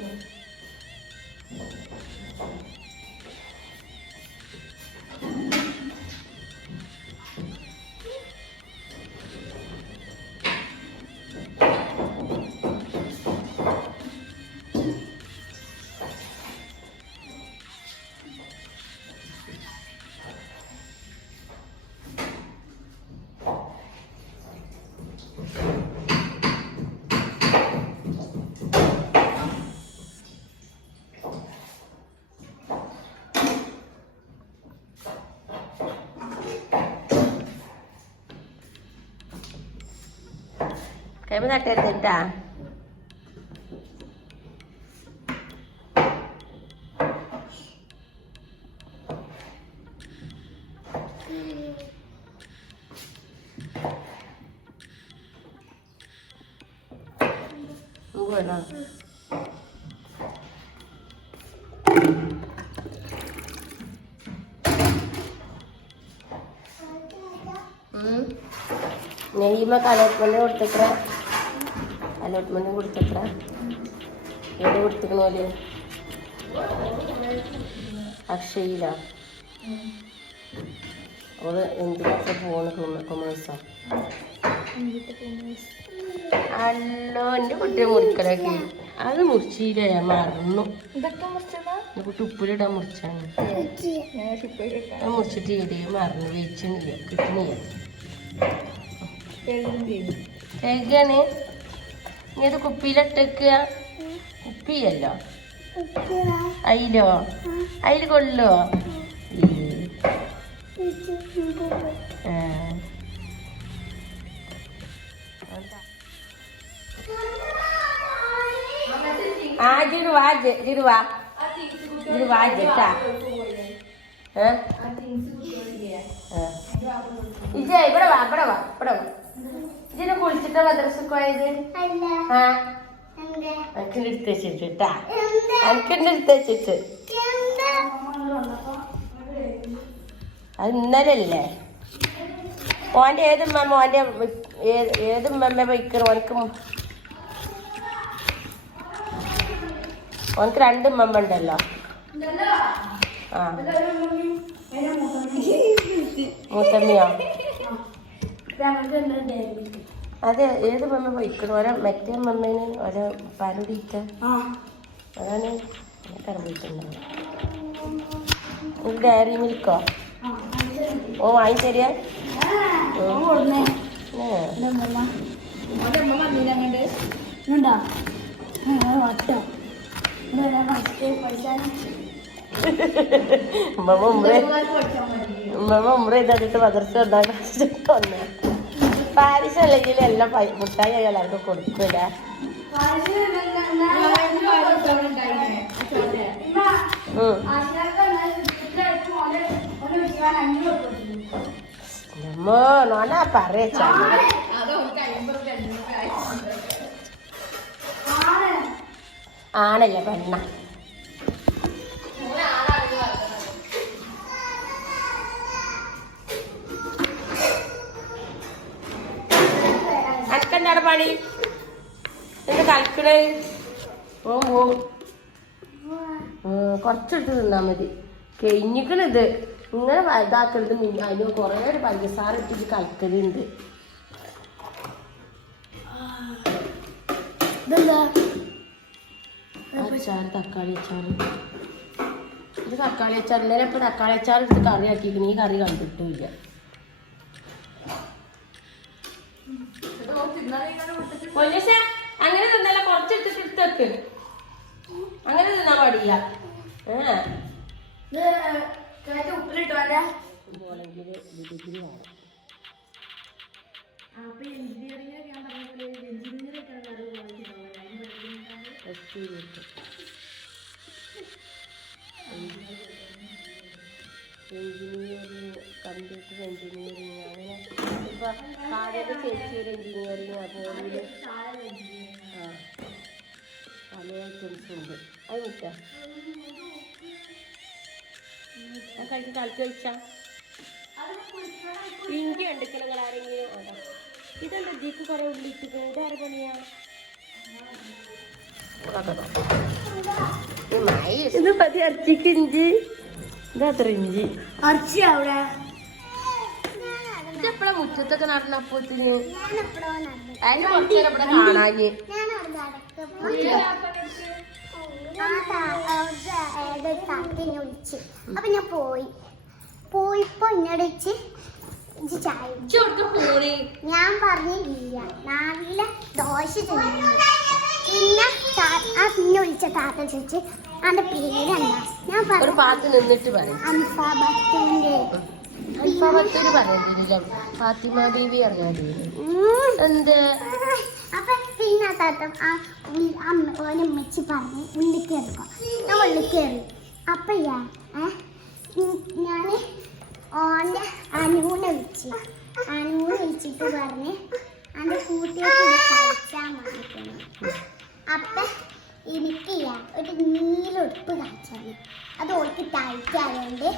Thank you. കൈമ തട്ടരുതിട്ടാ Bueno. നെയ്മക്ക് അലോട്ട്മെന്റ് കൊടുത്തത്ര അലോട്ട്മെന്റ് കൊടുത്തത്ര ഏത് കൊടുത്തിക്കണ പോലെ? അക്ഷയില. അവൾ എന്തിനൊക്കെ പോകണം കൊമേഴ്സോ അല്ലോ എന്റെ കുട്ടിയെ മുറിക്കലാക്കി. അത് മുറിച്ചില്ല ഞാൻ മറന്നു. എന്റെ കുട്ടി ഉപ്പിലിടാൻ മുറിച്ചാണ്. ഞാൻ മുറിച്ചിട്ട് ഇടേ മറന്നു വെച്ചിട്ടില്ല കിട്ടണില്ല. കഴുകാണ് ഇനി അത് കുപ്പിയിലിട്ടേക്കുക കുപ്പിയല്ലോ. അയിലോ? അയിൽ കൊള്ളോ ഇവിടെ വാ ഇവിടെ വാ ഇവിടെ വാ. ഇതിനെ കുളിച്ചിട്ട് മദ്രസക്ക് പോയത്? എനിക്ക് എടുത്ത് വെച്ചിട്ട് കേട്ടാ എനിക്ക് എടുത്ത് വെച്ചിട്ട്. അത് ഇന്നലല്ലേ? ഓന്റെ ഏത് ഉമ്മ ഓന്റെ ഏത് ഉമ്മ വയ്ക്കണം ഓനക്ക് ഓനക്ക് രണ്ട് ഉമ്മ ഉണ്ടല്ലോ. ആ. മൂത്തമ്മയോ? അതെ ഏത് മമ്മ പോയിക്കണം ഓരോ മറ്റേ മമ്മേനെ ഓരോ പരടിയിട്ട അതാണ് എനിക്കറിയാൻ ഒരു ഡയറി മിൽക്കോ? ഓ വാങ്ങി തരിക. ഉമ്മ. ഉമ്മ ഉമ്മ ഇതായിട്ട് ചെയ്തിട്ട് മദർച്ച വന്നേ. പാരിസ് അല്ലെങ്കിൽ എല്ലാം മുട്ടായി എല്ലാവർക്കും കൊടുക്കൂല. ആണല്ലേ പെണ്ണ? പണി എന്ത് കളിക്കണേ ഓ ഓ. കുറച്ചിട്ട് തിന്നാ മതി. കഴിഞ്ഞിക്കണിത്. ഇങ്ങനെ വലുതാക്കരുത്. അതിന് കുറേ ഒരു പഞ്ചസാര ഇട്ടിട്ട് കളിക്കലുണ്ട് അച്ചാർ തക്കാളി അച്ചാറ്. ഇത് തക്കാളി അച്ചാർ ഇന്നലെ ഇപ്പൊ തക്കാളി അച്ചാർ എടുത്ത് കറി ആക്കിയിരിക്കുന്നു. ഈ കറി കണ്ടിട്ടില്ല പൊന്നൂസ അങ്ങനെ തിന്നല്ല കുറച്ചെടുത്തിട്ട് എടുത്തേക്ക് അങ്ങനെ തിന്നാൻ പാടില്ല. എഞ്ചിനീയറിംഗ് കമ്പ്യൂട്ടർ എഞ്ചിനീയറിംഗ് അങ്ങനെ ഇപ്പൊ കാര്യം ചേച്ചി ഒരു എഞ്ചിനീയറിങ് അതുപോലെ ആ പല ഐറ്റംസ് ഉണ്ട്. അത് കിട്ടാ ആ കഴിച്ച് കളിച്ച് കഴിച്ചാ ഇഞ്ചി ഉണ്ടെങ്കിൽ നിങ്ങൾ ആരെങ്കിലും ഇതെന്താ കുറെ ഉള്ളിട്ട് ഇതാരെ പണിയാ? ഇത് പതി ഇറച്ചിക്ക് ഇഞ്ചി. ഇതത്ര ഇഞ്ചി. അർച്ചി അവിടെ? ഇതെപ്പോഴാ മുറ്റത്തൊക്കെ നടന്നപ്പോത്തിന് അതിന് അതിന്റെ കാണാകെ ഇവിടെ കാണാഞ്ഞ്. വിളിച്ചു. അപ്പൊ ഞാൻ പോയി. പോയിപ്പോ എന്നോട് വെച്ച് ഇജ്ജ് ചായ കുടിച്ചോ? ഇജ്ജ് എവിടേക്കാ പോണേ? ഞാൻ പറഞ്ഞില്ല നല്ല ദോശ തിന്നു പിന്നെ ആ പിന്നെ വിളിച്ച താത്ത ചോദിച്ച് അതിന്റെ പേരെന്താ ഞാൻ പറഞ്ഞു നിന്നിട്ട് പറയും. അൽഫാബത്തോട് പറഞ്ഞില്ല ഫാത്തിമ ദേവി അറിയാതെ. എന്ത്? അപ്പൊ പിന്നെ ആ ആ അമ്മ ഓനെ ഉമ്മച്ചി പറഞ്ഞ് ഉള്ളിൽ കയറിക്കോ ഞാൻ ഉള്ളിൽ കയറി. അപ്പൊ ഞാൻ ഞാൻ ഓന്റെ അനുവിനെ വിളിച്ച്. അനുവിനെ വിളിച്ചിട്ട് പറഞ്ഞ് അന്റെ കൂട്ടിയൊക്കെ അപ്പൊ എനിക്ക് ഒരു ഒരു നീലൊടുപ്പ് കാണിച്ചു അത് ഓൾക്ക് തയ്ക്കാതുകൊണ്ട്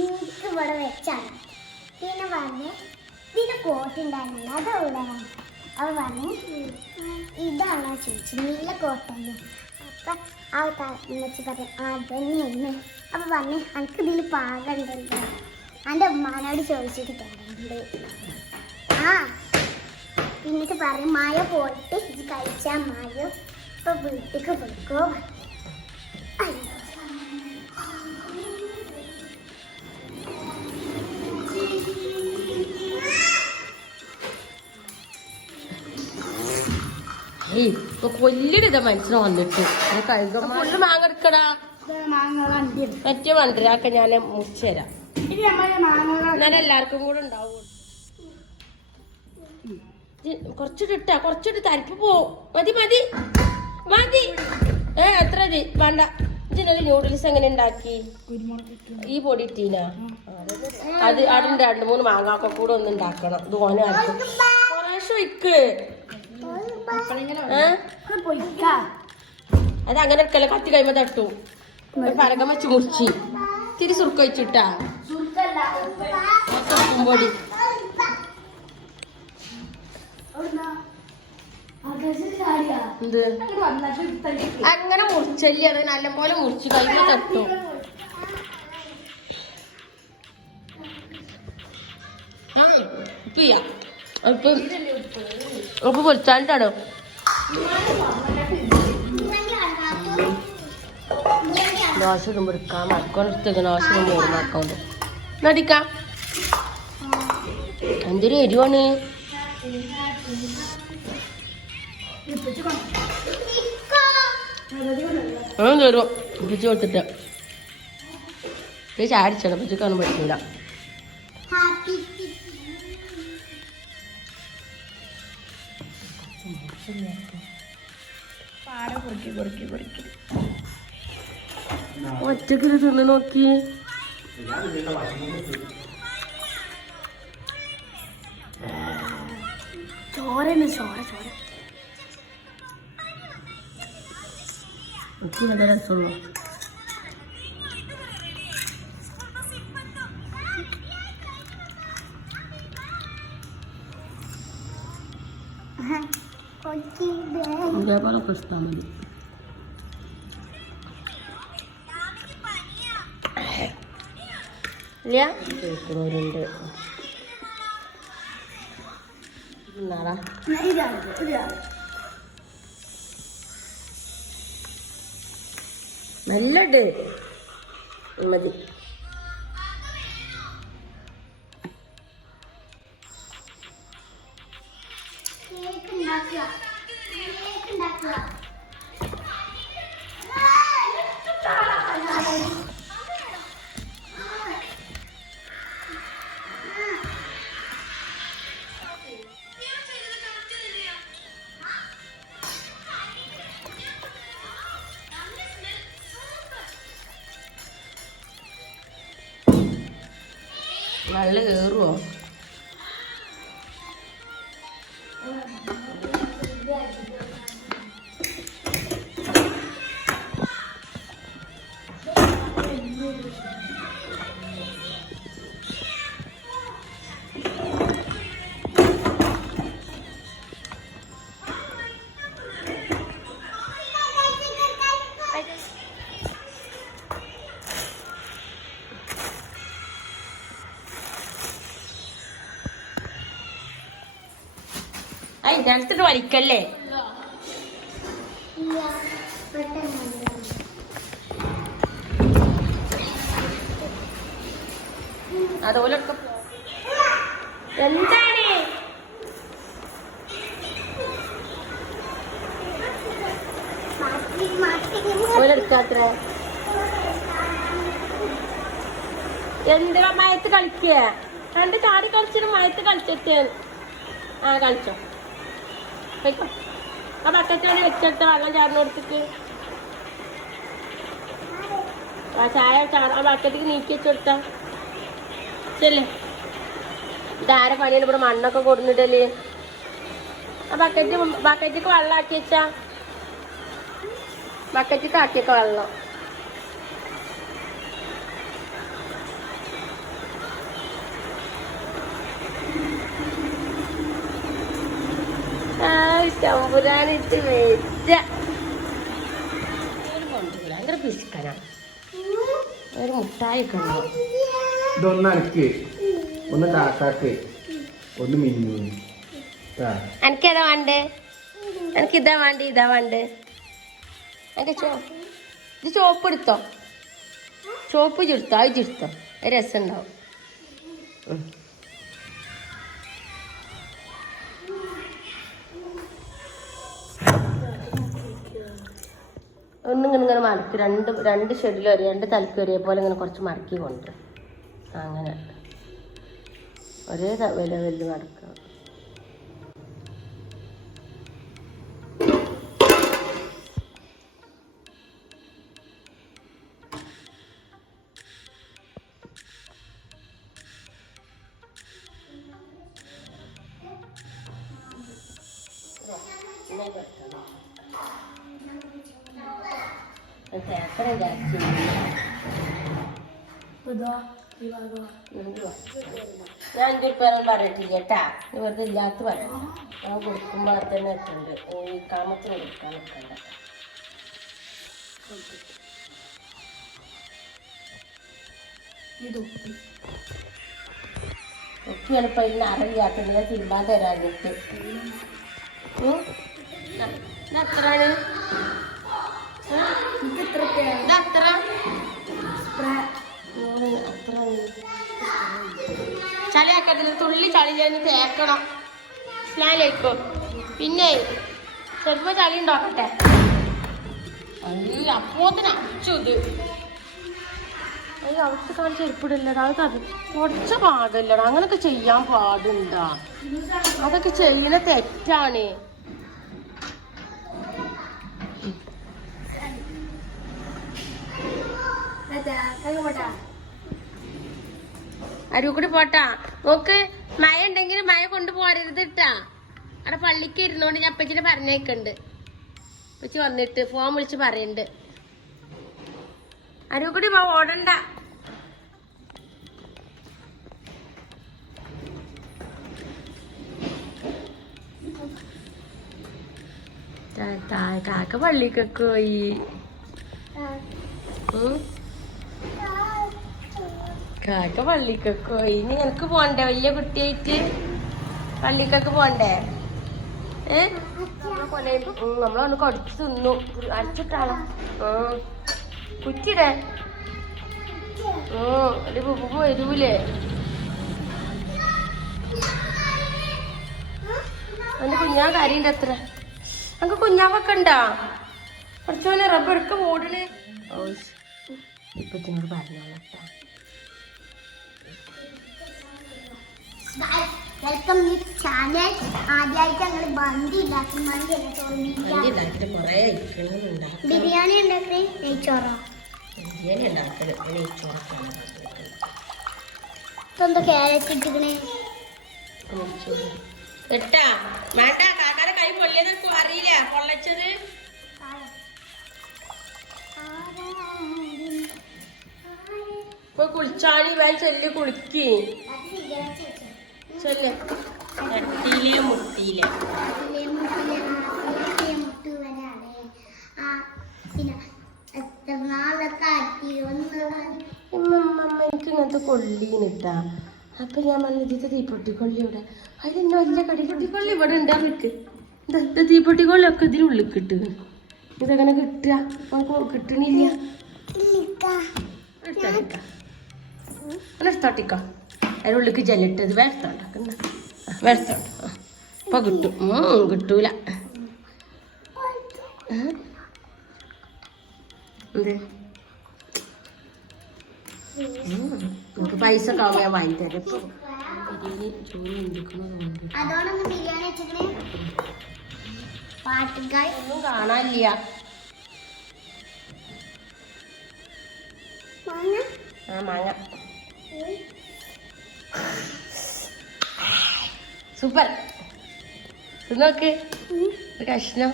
എനിക്ക് ഇവിടെ വെച്ചാണ്. പിന്നെ പറഞ്ഞ് ഇതിന്റെ കോട്ട് ഉണ്ടായിരുന്നില്ല അതവിടെ അവ പറഞ്ഞു ഇതാണ് ചോദിച്ചു നീല കോട്ടല്ലേ അപ്പൊ ആ ഉമ്മച്ചി പറഞ്ഞു അതന്നെയാണ് അപ്പൊ പറഞ്ഞു എനിക്ക് ഇതിൽ പാകമുണ്ടല്ലോ എന്റെ ഉമ്മാനോട് ചോദിച്ചിട്ട് തരുന്നുണ്ട് ആ എന്നിട്ട് പറഞ്ഞു മായ പോയിട്ട് ഇത് കഴിച്ചാൽ മഴ ഇപ്പൊ വീട്ടിക്ക് പോയിക്കോ ഇപ്പൊ കൊല്ലിടുത മനുഷ്യനെ വന്നിട്ട് ഫുള്ള് മാങ്ങ. എടുക്കടാ. മാങ്ങ വണ്ടി. മറ്റേ വണ്ടരാക്ക ഞാൻ മുറിച്ചു തരാം. മാങ്ങ എല്ലാവർക്കും കൂടെ ഉണ്ടാവും കുറച്ചിട്ടാ കുറച്ചിട്ട് തരിപ്പ് പോവും മതി മതി. മതി. ഏ എത്ര വേണ്ട. ഇതിനൊരു ന്യൂഡിൽസ് എങ്ങനെ ഉണ്ടാക്കി? ഈ പൊടി ഇട്ടീന? അത് അതിന്റെ രണ്ട് മൂന്ന് മാങ്ങാക്ക കൂടെ ഒന്ന് ഉണ്ടാക്കണം. ഇത് ഓന ഏ? പൊയ്ക്കാ അത് അങ്ങനെ എടുക്കല്ലേ? കത്തി കഴിയുമ്പോ തട്ടു. പരകം വെച്ച് മുറിച്ച്. തിരി സുർക്ക വെച്ചിട്ടാ പൊടി. എന്ത്? അങ്ങനെ മുറിച്ചല്ലേ അത് നല്ലപോലെ മുറിച്ച് കഴിയുമ്പോ തട്ടു. ആ ഉപ്പ് ചെയ്യാം. ഉപ്പ്. ഉപ്പ് പൊരിച്ചാണ്ടാണോ ദോശ ഇടുമ്പോൾ എടുക്കാം ദോശ ഇടുമ്പോൾ ഓർമ്മക്കാണ്ട് നടിക്കാം എന്തൊരു എരിവാണ്? അങ്ങനെ തരുമോ പിച്ച് കൊടുത്തിട്ട് ഇത് ചാടിച്ചണം പിച്ചക്കാനും പറ്റില്ല ഒറ്റക്കിത് തിന്ന് നോക്കി. ചോരന് ചോര ചോര. എനിക്ക് നല്ല രസമുള്ളൂ ഇതേപോലെ പ്രശ്നം മതി ഇല്ല കേൾക്കുന്നവരുണ്ട് നാളെ ഇതാണ് ഡേ മതി. ഉണ്ടാക്കുക. നിലത്തിട്ട് വലിക്കല്ലേ? അതുപോലെ എന്താണ്? ഓലെടുക്കാത്ര എന്തിനാ മയത്ത് കളിക്കുക രണ്ട് ചാടി കളിച്ചിട്ട് മയത്ത് കളിച്ചിട്ട് ആ കളിച്ചോ. വെക്കോ ആ ബക്കറ്റാണ് വെച്ചെടുത്ത വെള്ളം ചാടുന്ന കൊടുത്തിട്ട് ആ ചായ ആ ബക്കറ്റിക്ക് നീക്കി വെച്ചെടുത്ത ചെല്ലേ ഇതാരെ പണിയാണ്? ഇവിടെ മണ്ണൊക്കെ കൊടുന്നിട്ടല്ലേ ആ ബക്കറ്റ് ബക്കറ്റിക്ക് വെള്ളം ആക്കി വെച്ചാ. ബക്കറ്റിക്ക് ആക്കിയൊക്കെ വെള്ളം. ചമ്പുരാനിട്ട് വെച്ച ഭയങ്കര ഒരു മുട്ടായി ഒക്കെ ഉണ്ടോ? ഇതൊന്ന് അനക്ക്. ഒന്ന് കാക്കാക്ക്. ഒന്ന് മിന്നു എനിക്ക് ഏതാ വേണ്ടേ? എനിക്ക് ഇതാ വേണ്ട? ഇതാ വേണ്ടേ? എനിക്ക് ചോ ഇത് ചോപ്പ് എടുത്തോ. ചോപ്പ് ചുരുത്തോ അത് ചുരുത്തോ രസം ഉണ്ടാവും ഒന്നിങ്ങനെ ഇങ്ങനെ മടക്കി രണ്ട് രണ്ട് ഷെഡിൽ ഒരേ രണ്ട് തലക്ക് ഒരേ പോലെ ഇങ്ങനെ കുറച്ച് മറക്കി കൊണ്ടുവരും. അങ്ങനെ. ഒരേ വില വലിയ മടക്കുക ഞാൻ എന്റെ ഇപ്പം പറയട്ടില്ല കേട്ടാ വെറുതെ ഇല്ലാത്ത പറയാം ഞാൻ കൊടുക്കുമ്പോൾ തന്നെ ഇട്ടുണ്ട്. ഈ കാമത്തിന് കൊടുക്കാൻ നിൽക്കണ്ട ഒക്കെയാണ് ഇപ്പം ഇന്ന് അറിയാത്തത്. ഞാൻ തിരുമ്പാൻ തരാഞ്ഞിട്ട്. എത്രയാണ്? ഇത് ചളിയാക്കത്തില്ല തുള്ളി ചളി ഞാൻ തേക്കണം. സ്ലാലേക്കോ പിന്നെ ചെറുപ്പ ചളി ഉണ്ടാക്കട്ടെ. അപ്പോത്തിന് അച്ചു ഇത്. അയ്യോ അവർക്ക് കാണിച്ച ചെരുപ്പിടില്ലടാ അത് അത് കുറച്ച പാടില്ലടാ അങ്ങനൊക്കെ ചെയ്യാൻ പാടുണ്ടാ. അതൊക്കെ ചെയ്യുന്ന തെറ്റാണ്. അരുക്കൂടി പോട്ടാ. നോക്ക് മഴ ഉണ്ടെങ്കിൽ മഴ കൊണ്ടുപോരരുത് ഇട്ടാ അവിടെ പള്ളിക്ക് ഇരുന്നോണ്ട് ഞാൻ അപ്പച്ചിനെ പറഞ്ഞേക്കുണ്ട്. അപ്പച്ചി വന്നിട്ട് ഫോൺ വിളിച്ച് പറയണ്ട്. അരുക്കൂടി പോ ഓടണ്ട. താ- താ- കാക്ക പള്ളിക്കൊക്കെ പോയി. ഉം. കാക്ക പള്ളിക്കൊക്കെ പോയി. ഇനി നിനക്ക് പോണ്ടേ? വലിയ കുട്ടിയായിട്ട് പള്ളിക്കൊക്കെ പോണ്ടേ? ഏ? നമ്മളൊന്ന് കടിച്ചു തിന്നു. അടിച്ചിട്ടാണ്. കുറ്റിടേ ഒരു ബുബു വരൂലേ എന്റെ കുഞ്ഞു കാര്യണ്ട് അത്ര. നമുക്ക് കുഞ്ഞാവൊക്കെ ഉണ്ടാ? പോലെ റബ്ബർക്ക് മൂടണേ. ഇപ്പൊ ഇതിനോട് പറഞ്ഞോളാം വെൽക്കം ടു ചാനൽ ആദ്യമായിട്ട് ഞങ്ങൾ ബന്തി ഉണ്ടാക്കി മന്തി മന്തി ഉണ്ടാക്കിട്ട് കൊറേ ഇരിക്കണമെന്നുണ്ടാക്കും ബിരിയാണി ഉണ്ടാക്കി നെയ്ച്ചോറോ? ബിരിയാണി ഉണ്ടാക്കൽ നെയ്ച്ചോറൊക്കെയാണ്. ഇതെന്താ ക്യാരറ്റ് ഇട്ടിക്കണേ. കേട്ടാ? വേണ്ട കാക്കാരെ കൈ പൊള്ളിയതൊക്കെ അറിയില്ല. പൊള്ളച്ചത്? ഇപ്പൊ കുളിച്ചാണി വേഗം ചെല്ലി കുളിക്ക്. ചെല്ല് ചട്ടിയിലെ മുട്ടിയിലെ എനിക്ക് ഇങ്ങനത്തെ കൊള്ളീനിട്ടാ അപ്പൊ ഞാൻ പറഞ്ഞ ഇതിന്റെ തീപ്പൊട്ടിക്കൊള്ളി ഇവിടെ? അതിന് വലിയ കടിപ്പൊട്ടിക്കൊള്ളി ഇവിടെ ഉണ്ടാ നിൽക്ക് ഇതാ തീപ്പൊട്ടിക്കൊള്ളി ഒക്കെ ഇതിനുള്ളിൽ കിട്ടുക ഇതെങ്ങനെ കിട്ടുക? നമുക്ക് കിട്ടണില്ല. എടുത്തോട്ടിക്ക എടുത്തോട്ടിക്ക അതിനുള്ളിക്ക് ജല്ലിട്ടത് വേർത്തോണ്ടാക്കുന്ന വേർത്തോണ്ട ഇപ്പൊ കിട്ടും. കിട്ടൂല? എന്ത്? നമുക്ക് പൈസ ആവുമ്പോ ഞാൻ വാങ്ങി തരാം. ഇപ്പൊ ബിരിയാണി ചോറ് ഉണ്ടാക്കുന്നത് അതോടൊന്ന് ബിരിയാണി വെച്ചിക്കണേ പാട്ടുകാർ ഒന്നും കാണാനില്ല. ആ മാങ്ങ. സൂപ്പർ. നോക്ക്. ഒരു കഷ്ണം.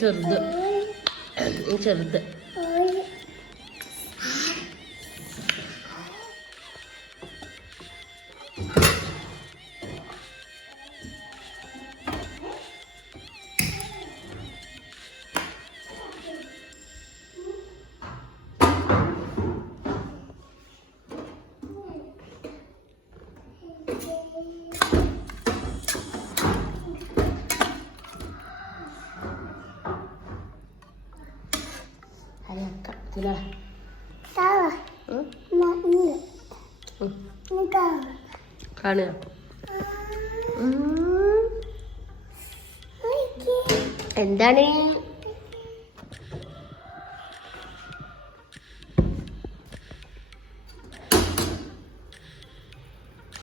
ചെറുത്. ചെറുത്. അരക്കാം ഇതിലാ ഉം? ഉം. കാണുക. ഉം. എന്താണ്